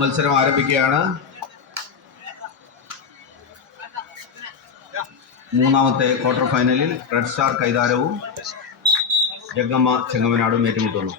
മത്സരം ആരംഭിക്കുകയാണ്. മൂന്നാമത്തെ ക്വാർട്ടർ ഫൈനലിൽ റെഡ് സ്റ്റാർ കൈതാരവും ജംഗമ്മ ചെങ്ങമനാടും ഏറ്റുമുട്ടുന്നു.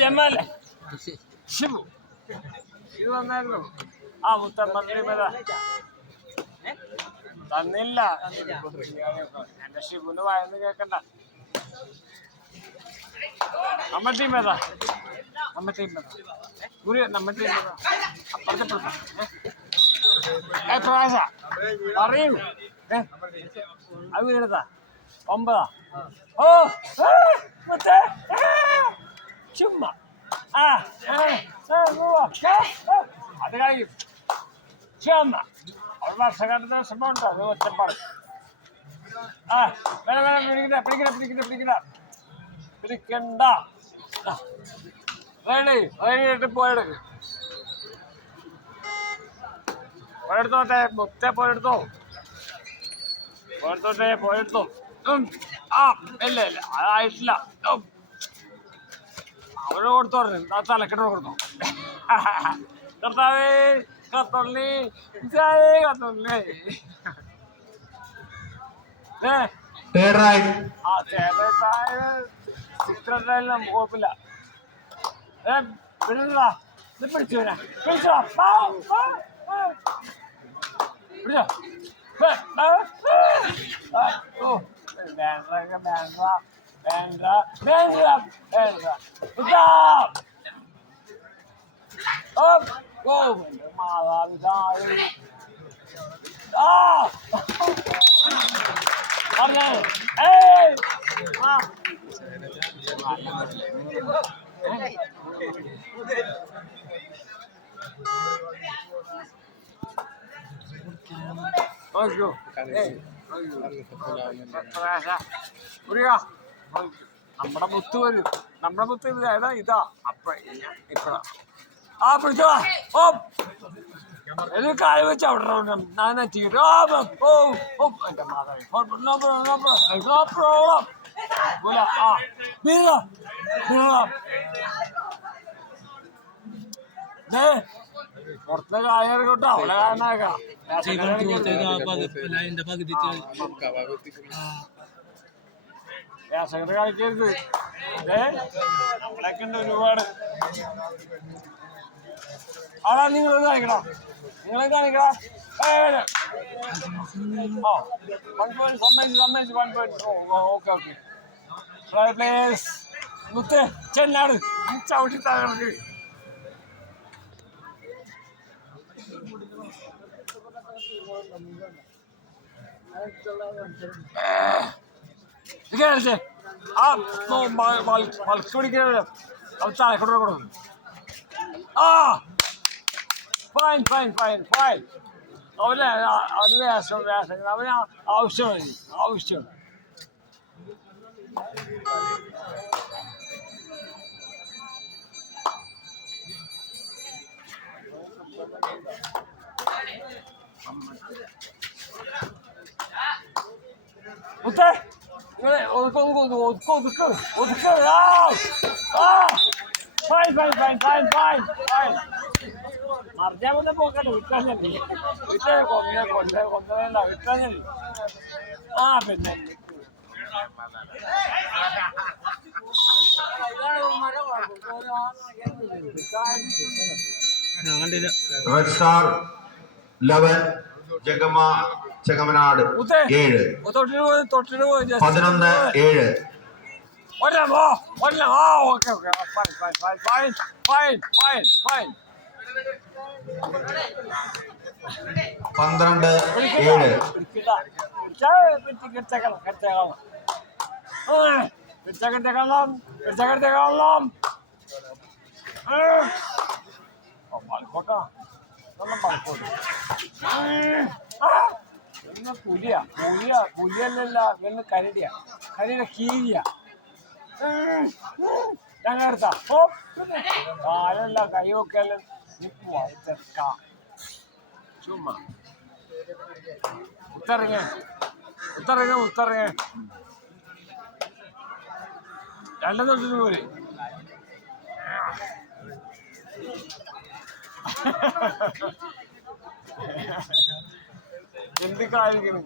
ജമാലേ ഷിബു ഇത് വന്നായിരുന്നു. ആ മുത്തമ്മ തന്നില്ല. എന്റെ ഷിബുന്ന് വായന്ന് കേക്കണ്ട. നമ്മ ടീം ഏതാ? നമ്മ ടീം ഏതാ? ഗുരു നമ്മ ടീം ഏതാ? അപ്പുറത്തെ പ്രാസ പറയൂ. അത് വീണതാ 9. ഓ മുത്തേ ചുമ്മാ അത് കഴിയും. ചുമ്മാ ഒരു വർഷക്കാലത്തെ ശ്രമമുണ്ടോ? അത് ഒറ്റപ്പാട്. പിടിക്കണ്ട. റെഡി പോയെടുക്ക്. പോയെടുത്തോട്ടെ മുത്തേ, പോയെടുത്തോ. പോയെടുത്തോ. ഇല്ല അതായിട്ടില്ല. അവര് കൊടുത്തു പറഞ്ഞു. തലക്കെട്ട് കൊടുത്തു. കർത്താവേ കത്തോളി കത്തോളി. ചിത്രത്തിലും കുഴപ്പമില്ല. പിടിച്ചോ പിടിച്ചോ പിടിച്ചോ. മാതാപിതാവ് നമ്മുടെ മുത്ത് വരും. നമ്മുടെ മുത്ത് ഏതാ? ഇതാ. ഇപ്പഴാ പിടിച്ചോ. ഓ ഇത് കാല് വെച്ച് അവിടെ ഞാൻ തീരും. എന്റെ മാതാവേ പുറത്തെ കാര്യം കേട്ടോ അവിടെ കാരണമാക്കാം വേഷകര് കളിക്കരുത് നമ്മളൊക്കെ ഉണ്ട് ഒരുപാട്. അതാ നിങ്ങളൊന്ന് കാണിക്കണം, നിങ്ങളെ കാണിക്കടാ. ഓ 1 point സമ്മതിച്ച് 1 point. Okay okay. പ്ലേയേഴ്സ് മുത്ത് ചെല്ലാട് ചവിട്ടി തകർക്ക്. കളിച്ചേ ആ വളക്ക് പിടിക്കണ അത് തലക്കൂടെ കൊടുക്കും. ആ ഫൈൻ ഫൈൻ ഫൈൻ ഫൈൻ. അവന് വേഷം അവന് ആവശ്യമാണ്. മുത്തേ ഒതുക്ക്. മറിയാൻ വന്ന പോക്കട്ടെ വിട്ടല്ലേ വിട്ടേ കൊന്നല്ല വിട്ടല്ലേ. ആ പിന്നെ റെഡ് സ്റ്റാർ 11 ജഗമ്മ ചെങ്ങമനാട് 7 11-7. ഫൈൻ. 12-7. പുലിയല്ല കരിയുടെ കീരിയ ഞങ്ങൾ എടുത്താ കാലല്ല കൈയൊക്കെ എല്ലാം ചെറുക്കാം ചുമ്മാ ഉത്തരങ്ങ രണ്ടും തൊട്ടിട്ട് പോലെ എന്ത് കാര്യം.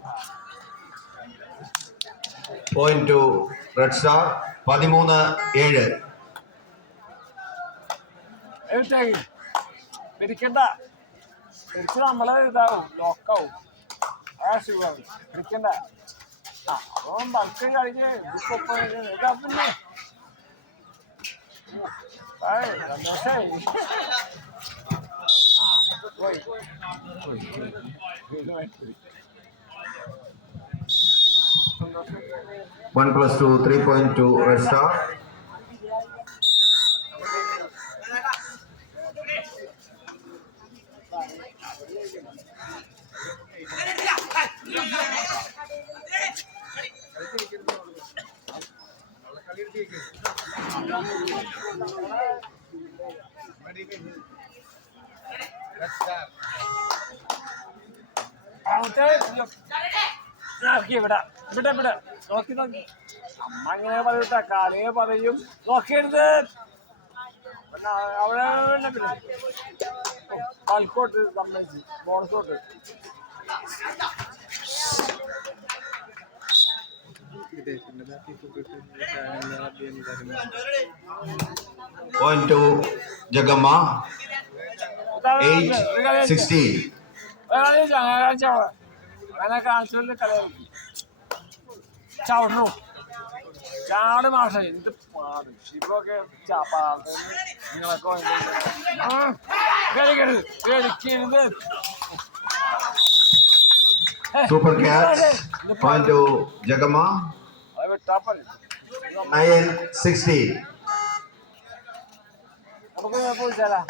Point to Red Star 13-7. പിടിക്കണ്ട, പിടിച്ച് നമ്മളെ ഇതാവും ലോക്കാവും. ആ സുഖം പിടിക്കണ്ട. അപ്പം ബൾക്ക് കളിച്ച് ഇതാ പിന്നെ സന്തോഷായി. 1+2 3.2 Red Star. ഇവിടെ നോക്കി അമ്മ അങ്ങനെ പറയൂട്ട കാലയെ പറയും നോക്കിയെടുത്ത് അവിടെ പിന്നെ ബൾക്കോട്ട് സംബന്ധിച്ച് ബോണസോട്ട് Point to Jagama 8-16. കാണിച്ചു ചവിടണു ചാട് മാഷ എന്ത് പാട് ശിവൊക്കെ ചാപ്പാട് നിങ്ങളൊക്കെ പേടിക്കരുത്. Super Cats. Point to Jagama 9-16. നമുക്ക് പോച്ചാലാ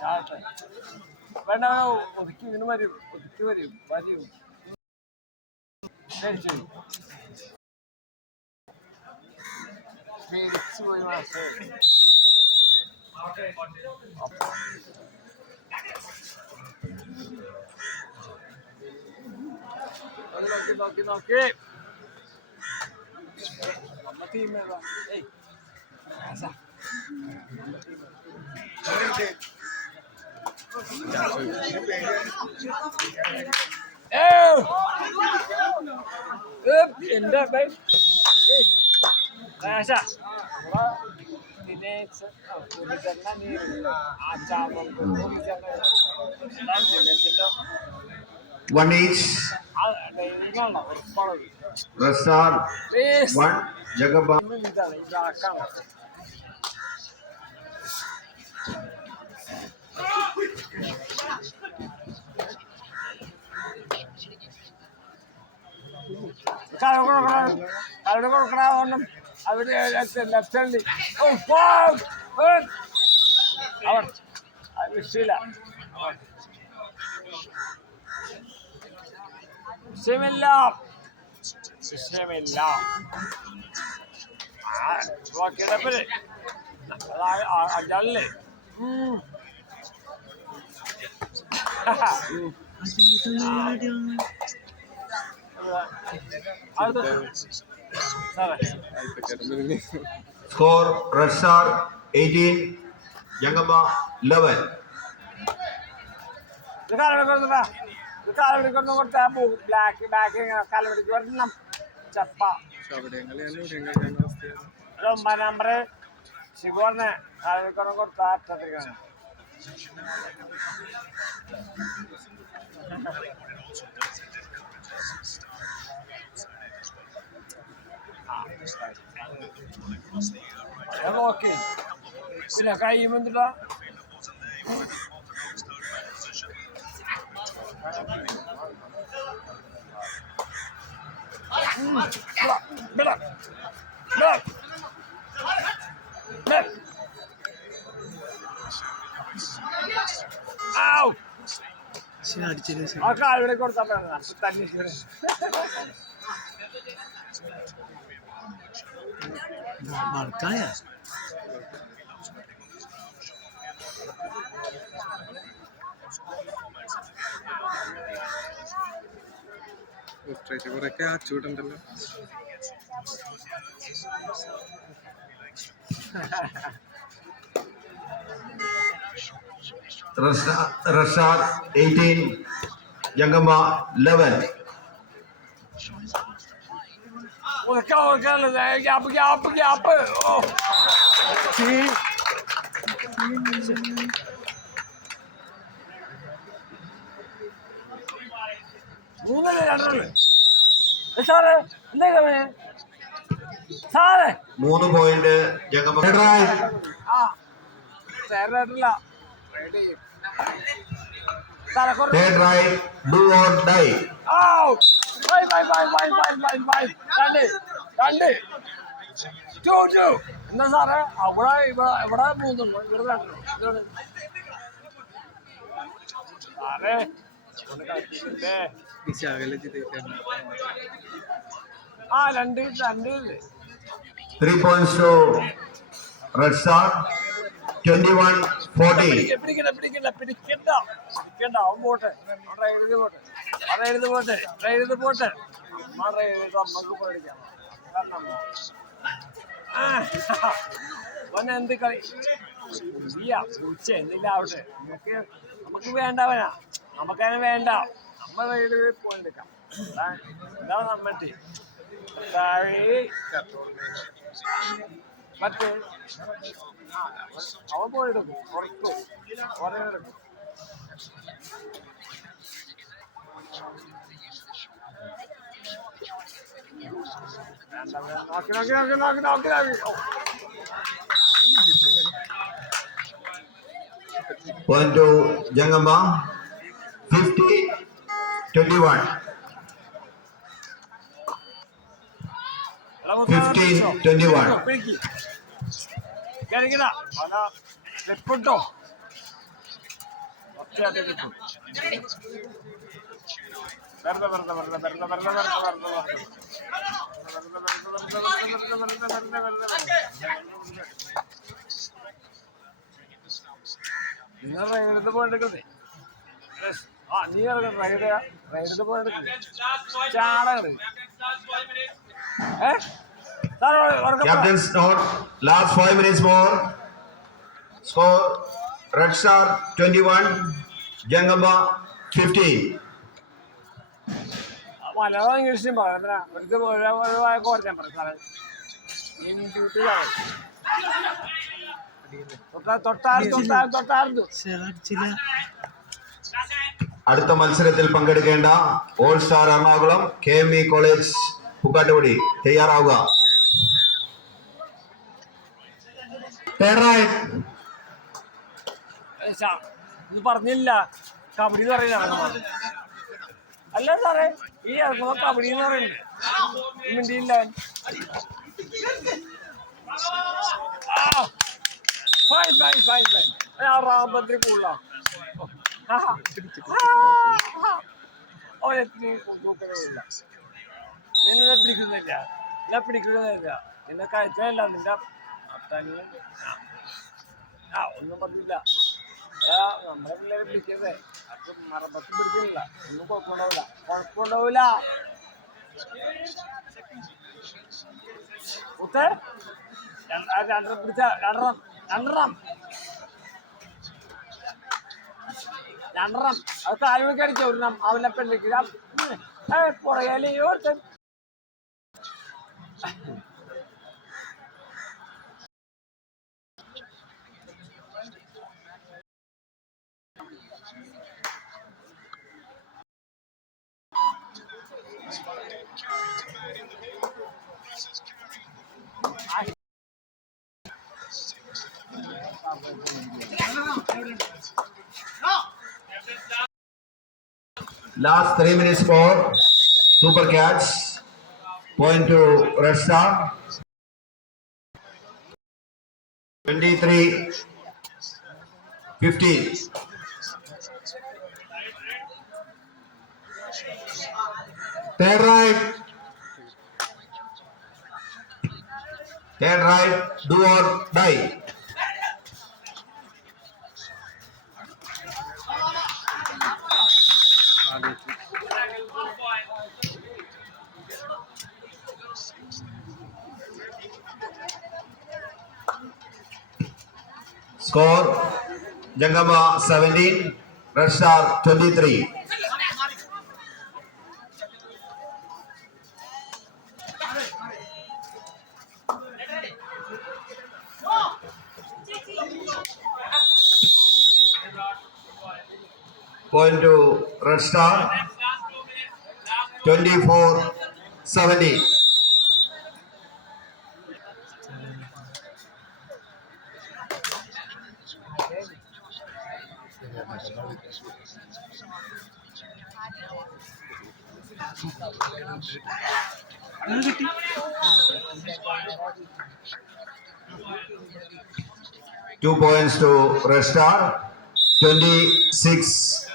ചാട്ടെ വേണ്ട ഒതുക്കി ഇതിന് വരും ശരി പേടിച്ചു പോയി മാഷേ. നോക്കി നമ്മ ടീം ഏതാ ഏയ് ആസാ എന്റെ ASHA Dinesh One each. Rasar. One. Jagama. അവിടെ കൊടുക്കണം അവിടെ ലെഫ്റ്റ് ഹാൻഡ് അവൻ വിഷയില്ല വിഷയമില്ല കിടപ്പില് അഞ്ചാളില്ലേ Score Rasar 18, Jagama 11. കാലവടിക്കൊന്ന് കൊടുത്താ ബ്ലാക്ക് കാലവടിക്ക് വരണം ചപ്പ ഒമ്പത് നമ്പർ ശിവറിന് കാലവടിക്കൊന്ന് കൊടുത്താ അറ്റത്തേക്കാണ് നോക്കി പിന്നെ കൈ വന്നിട്ടാ ആ കാലിവിടെ കൊടുത്താൽ തന്നെ മറക്കായ കുറെയൊക്കെ അച്ചൂട്ടുണ്ടല്ലോ Rasar 18, Jagama 11. ഗ്യാപ്പ് ഓ മൂന്നല്ലേ രണ്ടല്ലേ സാറേ എന്താ സാറേ 3 point Jagama. ആ ചേർന്നിട്ടില്ല Third right, do or die. എന്താ സാറേ ഇവിടെ മൂന്നുണ്ടോ ഇവിടെ രണ്ടോ സാറേ ആ രണ്ട് ഇല്ലേ 3 points to Rasar 21-40. പിടിക്കണ്ട അവൻ പോട്ടെ എഴുതി പോട്ടെ നമുക്ക് പേടിക്കാം അവൻ എന്ത് കളി ഉച്ച എന്തില്ല ആവട്ടെ നമുക്ക് വേണ്ടവനാ നമുക്കതിന് വേണ്ട നമ്മൾ പോയെടുക്കാം എന്താണ് നമ്മട്ടി മറ്റേ അവൻ പോയെടുക്കും ഉറക്കും കുറേ എടുക്കും Point to Jagama 50-21. 15-21. ിട്ടോ നിങ്ങൾ എടുത്ത് പോയിട്ടേ ആ നീ റൈഡ് പോലെ ചാടകള് Captain's note, last 5 minutes more. Score, Red Star 21, Jangamba 15. Malayalam ഇംഗ്ലീഷിലും പറയാം കുറച്ചാൽ പറയാം തൊട്ടായിരുന്നു. അടുത്ത മത്സരത്തിൽ പങ്കെടുക്കേണ്ട all star Ernakulam KME college Pookkattupadi തയ്യാറാവുക. ഇത് പറഞ്ഞില്ല കബഡി എന്ന് പറയുന്ന അല്ല സാറേ ഈ ഇറങ്ങുമ്പോ കബഡി എന്ന് പറയുന്നത് മിണ്ടിയില്ല. റാബദ്രി കൂടുതലാ നിന്നെ പിടിക്കുന്നില്ല നിന്നെ കഴിച്ചല്ല നിന്റെ ഒന്നും പറ്റില്ല. നമ്മളെ പിള്ളേരെ പിടിക്കരുതേ. അത് മറബത്ത് പിടിക്കുന്നില്ല. ഒന്നും കുഴപ്പമുണ്ടാവില്ല. മുത്തേ രണ്ടെണ്ണം പിടിച്ച രണ്ടെണ്ണം അത് കാലുവെക്ക് അടിച്ച ഒരെണ്ണം അവനെ പെണ്ണിക്ക് പുറകേലേ ഒരുത്തൻ. Last 3 minutes more. Super catch. Point to Red Star. 23-15. Third right. Do or die. Score, Jangamba 17, Red Star 23. Point to Red Star 24-17. Two points to Red Star, 26